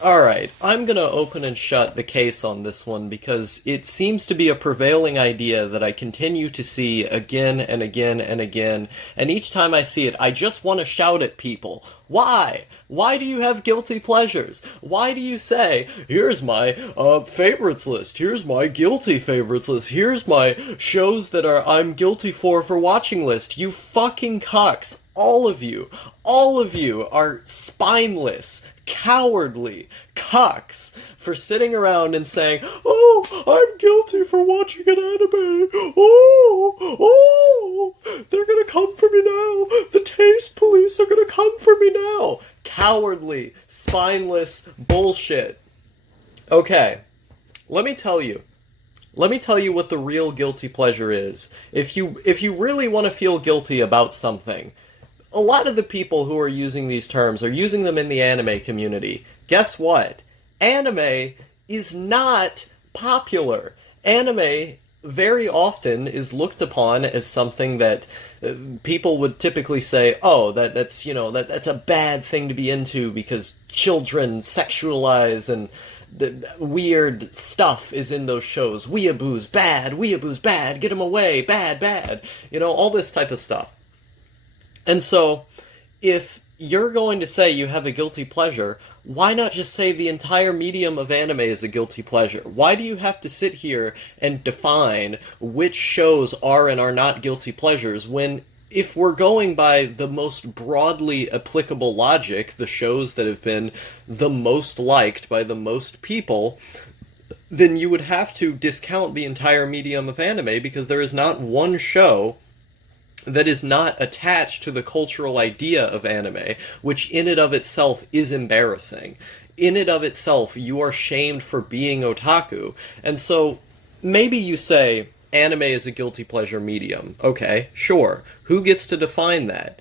Alright, I'm gonna open and shut the case on this one because it seems to be a prevailing idea that I continue to see again and again and again, and each time I see it, I just want to shout at people. Why? Why do you have guilty pleasures? Why do you say, here's my favorites list, here's my guilty favorites list, here's my shows that I'm guilty for watching list? You fucking cucks. All of you are spineless, cowardly cucks for sitting around and saying, oh, I'm guilty for watching an anime. Oh, they're gonna come for me now. The taste police are gonna come for me now. Cowardly, spineless bullshit. Okay, let me tell you. Let me tell you what the real guilty pleasure is. If you really want to feel guilty about something, a lot of the people who are using these terms are using them in the anime community. Guess what? Anime is not popular. Anime very often is looked upon as something that people would typically say, oh, that's a bad thing to be into because children sexualize and the weird stuff is in those shows. Weeaboo's bad, get them away, bad, all this type of stuff. And so, if you're going to say you have a guilty pleasure, why not just say the entire medium of anime is a guilty pleasure? Why do you have to sit here and define which shows are and are not guilty pleasures when, if we're going by the most broadly applicable logic, the shows that have been the most liked by the most people, then you would have to discount the entire medium of anime because there is not one show that is not attached to the cultural idea of anime, which in and of itself is embarrassing. In and of itself, you are shamed for being otaku. And so, maybe you say, anime is a guilty pleasure medium. Okay, sure. Who gets to define that?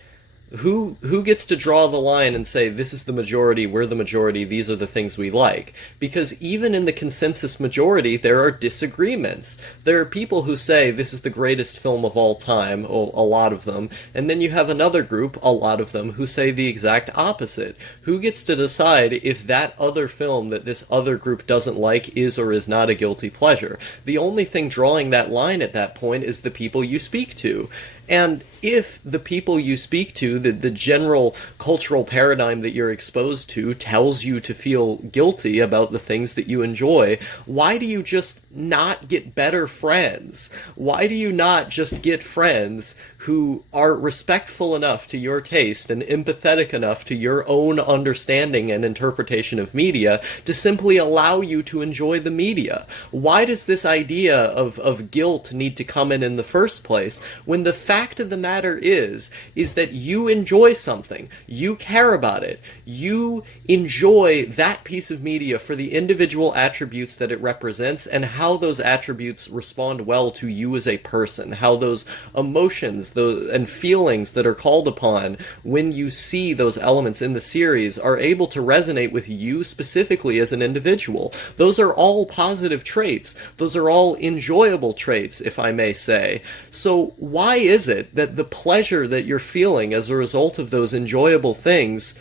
Who gets to draw the line and say, this is the majority, we're the majority, these are the things we like? Because even in the consensus majority, there are disagreements. There are people who say, this is the greatest film of all time, a lot of them, and then you have another group, a lot of them, who say the exact opposite. Who gets to decide if that other film that this other group doesn't like is or is not a guilty pleasure? The only thing drawing that line at that point is the people you speak to. And if the people you speak to, the general cultural paradigm that you're exposed to tells you to feel guilty about the things that you enjoy, why do you just not get better friends? Why do you not just get friends who are respectful enough to your taste and empathetic enough to your own understanding and interpretation of media to simply allow you to enjoy the media? Why does this idea of guilt need to come in the first place when the fact of the matter is that you enjoy something, you care about it, you enjoy that piece of media for the individual attributes that it represents and how those attributes respond well to you as a person, how those emotions and feelings that are called upon when you see those elements in the series are able to resonate with you specifically as an individual. Those are all positive traits. Those are all enjoyable traits, if I may say. So why is it that the pleasure that you're feeling as a result of those enjoyable things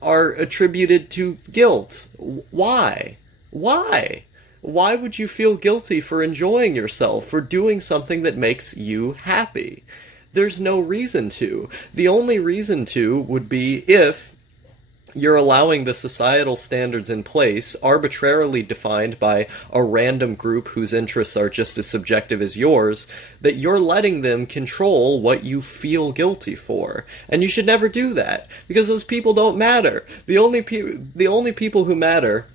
are attributed to guilt? Why? Why? Why would you feel guilty for enjoying yourself, for doing something that makes you happy? There's no reason to. The only reason to would be if you're allowing the societal standards in place, arbitrarily defined by a random group whose interests are just as subjective as yours, that you're letting them control what you feel guilty for. And you should never do that, because those people don't matter. The only people who matter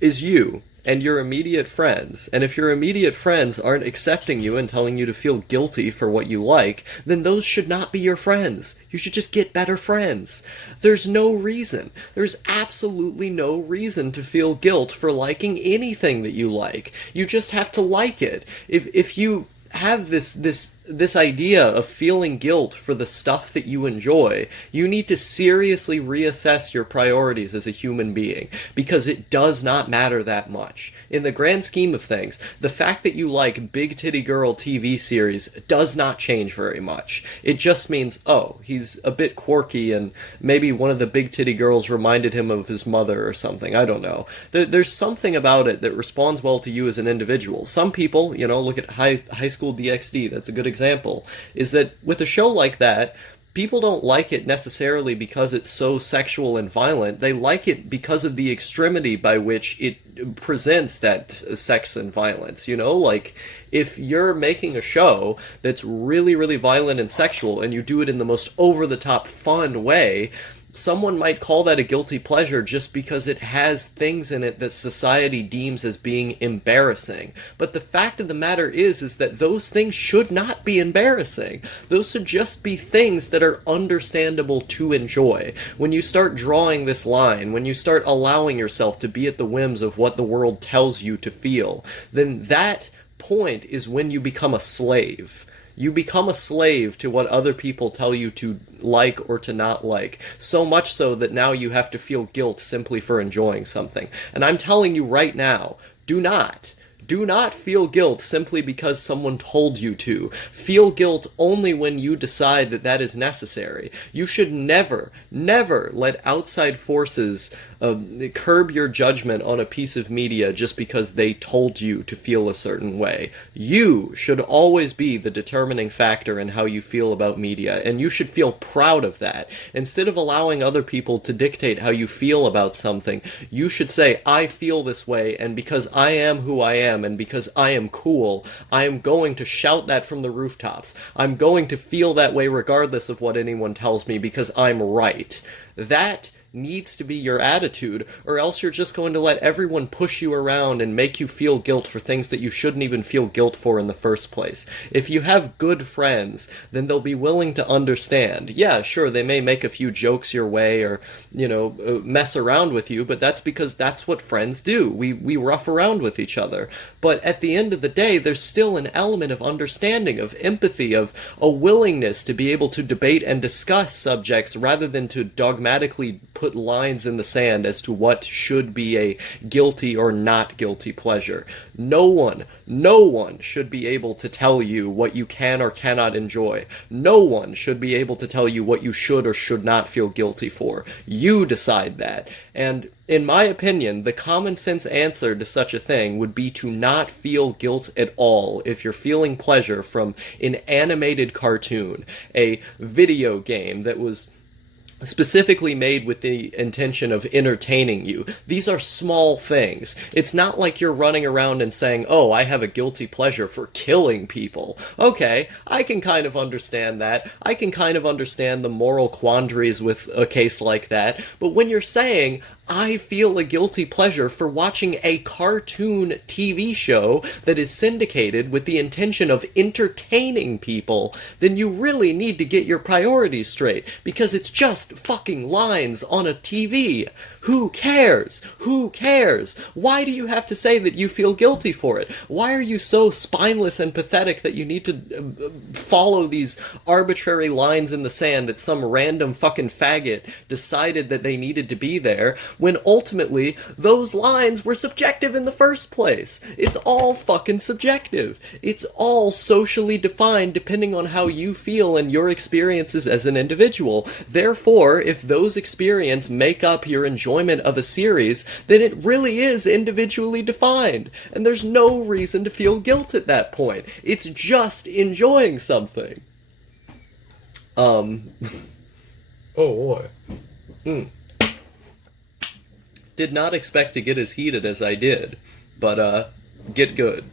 is you and your immediate friends. And if your immediate friends aren't accepting you and telling you to feel guilty for what you like, then those should not be your friends. You should just get better friends. There's no reason. There's absolutely no reason to feel guilt for liking anything that you like. You just have to like it. If you have this this idea of feeling guilt for the stuff that you enjoy, you need to seriously reassess your priorities as a human being, because it does not matter that much. In the grand scheme of things, the fact that you like big titty girl TV series does not change very much. It just means, oh, he's a bit quirky and maybe one of the big titty girls reminded him of his mother or something. I don't know. There's something about it that responds well to you as an individual. Some people, look at High School DxD, that's a good example, is that with a show like that, people don't like it necessarily because it's so sexual and violent. They like it because of the extremity by which it presents that sex and violence, Like, if you're making a show that's really, really violent and sexual, and you do it in the most over-the-top fun way, someone might call that a guilty pleasure just because it has things in it that society deems as being embarrassing. But the fact of the matter is that those things should not be embarrassing. Those should just be things that are understandable to enjoy. When you start drawing this line, when you start allowing yourself to be at the whims of what the world tells you to feel, then that point is when you become a slave. You become a slave to what other people tell you to like or to not like, so much so that now you have to feel guilt simply for enjoying something. And I'm telling you right now, do not feel guilt simply because someone told you to. Feel guilt only when you decide that that is necessary. You should never, never let outside forces curb your judgment on a piece of media just because they told you to feel a certain way. You should always be the determining factor in how you feel about media, and you should feel proud of that. Instead of allowing other people to dictate how you feel about something, you should say, I feel this way, and because I am who I am, and because I am cool, I am going to shout that from the rooftops. I'm going to feel that way regardless of what anyone tells me because I'm right. That needs to be your attitude, or else you're just going to let everyone push you around and make you feel guilt for things that you shouldn't even feel guilt for in the first place. If you have good friends, then they'll be willing to understand. Yeah, sure, they may make a few jokes your way or, mess around with you, but that's because that's what friends do. We rough around with each other. But at the end of the day, there's still an element of understanding, of empathy, of a willingness to be able to debate and discuss subjects rather than to dogmatically put lines in the sand as to what should be a guilty or not guilty pleasure. No one should be able to tell you what you can or cannot enjoy. No one should be able to tell you what you should or should not feel guilty for. You decide that. And in my opinion, the common sense answer to such a thing would be to not feel guilt at all if you're feeling pleasure from an animated cartoon, a video game that was specifically made with the intention of entertaining you. These are small things. It's not like you're running around and saying, oh, I have a guilty pleasure for killing people. Okay, I can kind of understand that. I can kind of understand the moral quandaries with a case like that. But when you're saying, I feel a guilty pleasure for watching a cartoon TV show that is syndicated with the intention of entertaining people, then you really need to get your priorities straight, because it's just fucking lines on a TV. Who cares? Who cares? Why do you have to say that you feel guilty for it? Why are you so spineless and pathetic that you need to follow these arbitrary lines in the sand that some random fucking faggot decided that they needed to be there, when ultimately those lines were subjective in the first place? It's all fucking subjective. It's all socially defined depending on how you feel and your experiences as an individual. Therefore, if those experiences make up your enjoyment of a series, then it really is individually defined, and there's no reason to feel guilt at that point. It's just enjoying something. Oh boy. Did not expect to get as heated as I did, but get good.